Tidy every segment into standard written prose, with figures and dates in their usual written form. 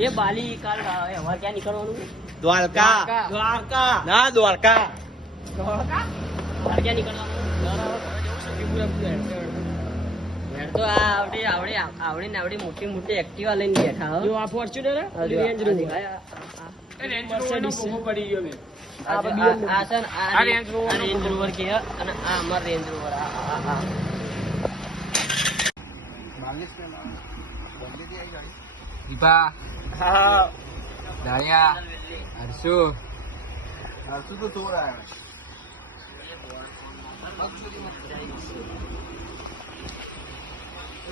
ये बाली काल हमारे क्या निकलवानू દ્વારકા દ્વારકા ના દ્વારકા हमारे क्या निकलवानू તો આવડે આવડે આવડે ને આવડે મોટી મોટી એક્ટિવા લઈને બેઠા હો. જો આ Fortuner Range Rover Range Rover નો કોકો પડી ગયો મે આ છે ને આ રેન્જ રોવર કે અને આ અમાર રેન્જ રોવર આ દીપા હા દાણિયા હર્ષુ હર્ષુ તો ચોર આવ્યો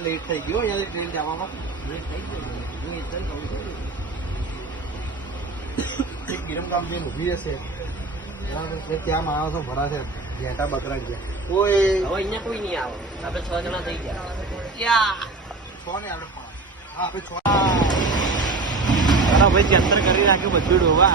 લેટ થઈ ગયો અહીંયા ટ્રેન જવામાં એક ગિરમગામ બેન ઊભી હશે ત્યાં માણસો ભરાશે ઘેટા બકરા ગયા કોઈ હવે અહીંયા કોઈ નહીં આવે આપણે 6 જણા થઈ ગયા છ ને આપણે 5 હા આપણે 6 ભાઈ કેન્સર કરી નાખ્યું બધું ડોવા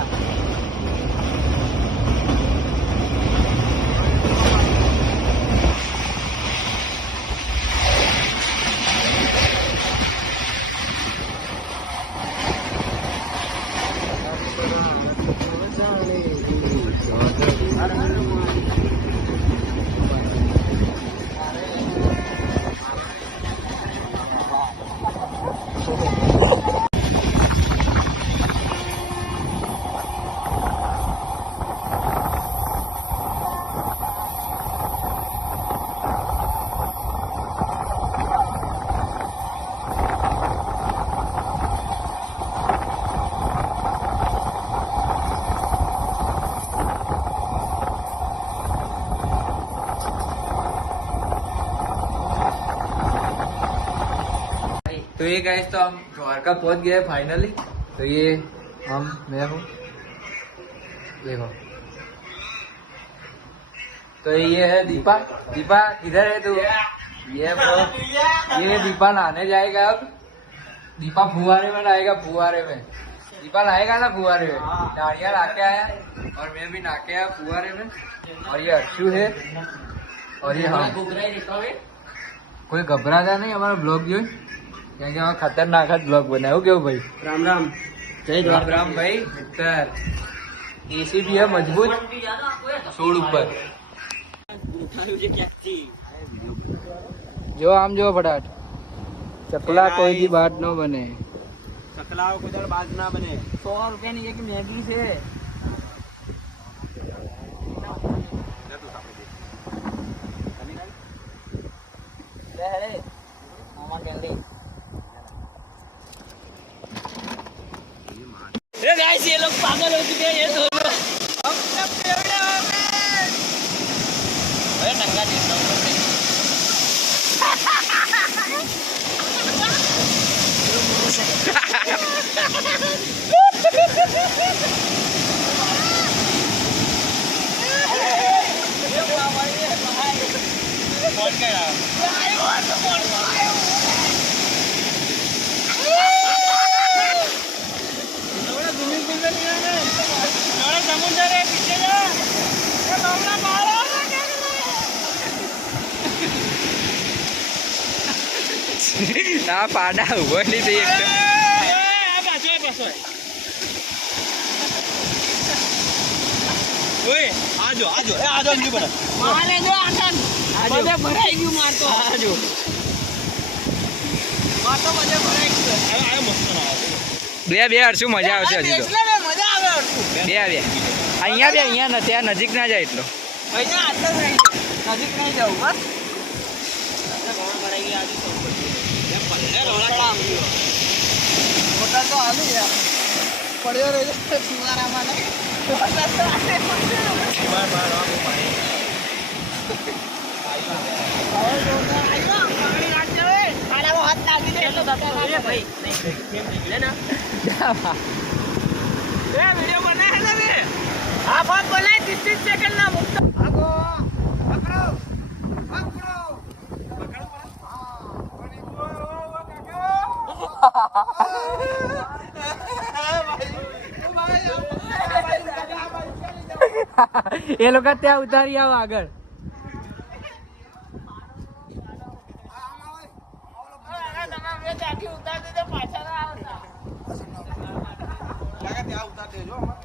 तो ये गाइस तो हम द्वारका पहुंच गए फाइनली तो ये मैं हूँ देखो तो ये है दीपा दीपा किधर है तू ये दीपा नहाने जाएगा अब दीपा फुहारे में नहाएगा फुहारे में दीपा नहाएगा ना फुहारे में दाढ़िया नहा के आया और मैं भी नहा के आया फुहारे में और ये हर्षु है और ये हम कोई घबराता नहीं हमारा ब्लॉग जो क्योंकि हमारा खतरनाक ब्लॉग बनाया क्यों भाई राम राम जय राम राम भाई मित्र एसी भी है मजबूत छोड़ ऊपर जो आम जो फटाट चकला कोई की बात न बने ચકલાઓ કોઈ બાદ ના બને 100 રૂપિયાની એક મેગી છે ये गाइस ये लोग पागल हो चुके हैं ये दोनों हम सब फेवरेट अरे टंगा देता हूँ कौन गया समुद्र है पीछे ना पाड़ा हुआ नहीं थी एकदम ઓય આજો આજો એ આજો નહીં બને मारे जो आसन बजे भराई गયું मारतो આજો मारतो बजे भराई गયું આ મસ્ત ના આવે બે હર્ષુ મજા આવશે હજી તો એટલે મજા આવે હરખું બે અહીંયા નથી આ નજીક ના જાય એટલો અહીંયા આટલે જ રહી નજીક નહીં જવું બસ ઘણા ભરાઈ ગયા આજે તો પલ્લે રોડા કામ ગયો મોટા તો આલી યાર પડ્યો રહી સુવારામાં ને મોટા તો આલે બાર બાર આવો ભાઈ वीडियो बना है ना रे आप बनाए 30 सेकंड ना मुक्त आगो पकड़ो पकड़ो पकड़ो हां बड़ी वो એ લોકો ત્યાં ઉતારી આવો આગળ ઉતાર દીધો પાછા ના આવતા દેજો આમાં.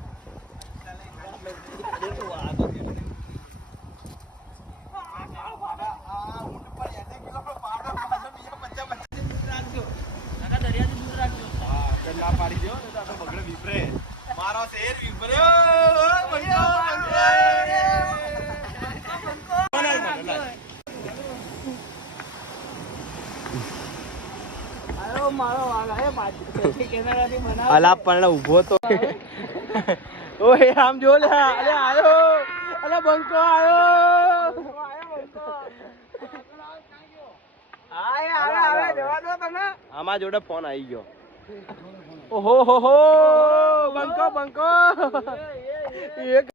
આ ઊંટ પર 80 કિલો પર પાવડર પાછો બીજા 50 રાખજો. કાકા દરિયાથી દૂર રાખજો. હા, એટલે ના પાડી દેવો ને તો આ તો બગડે વિપરે. મારો શેર વિપર્યો. બંકો, આયો મારો વાઘ આયો પાછી કેમેરાથી બનાવ. અલા પણ ઊભો તો ઓય આમ જો લે અલે આયો અલે બંકો આયો આવે જવા દો તમે આમાં જોડે ફોન આવી ગયો ઓહો હો બંકો બંકો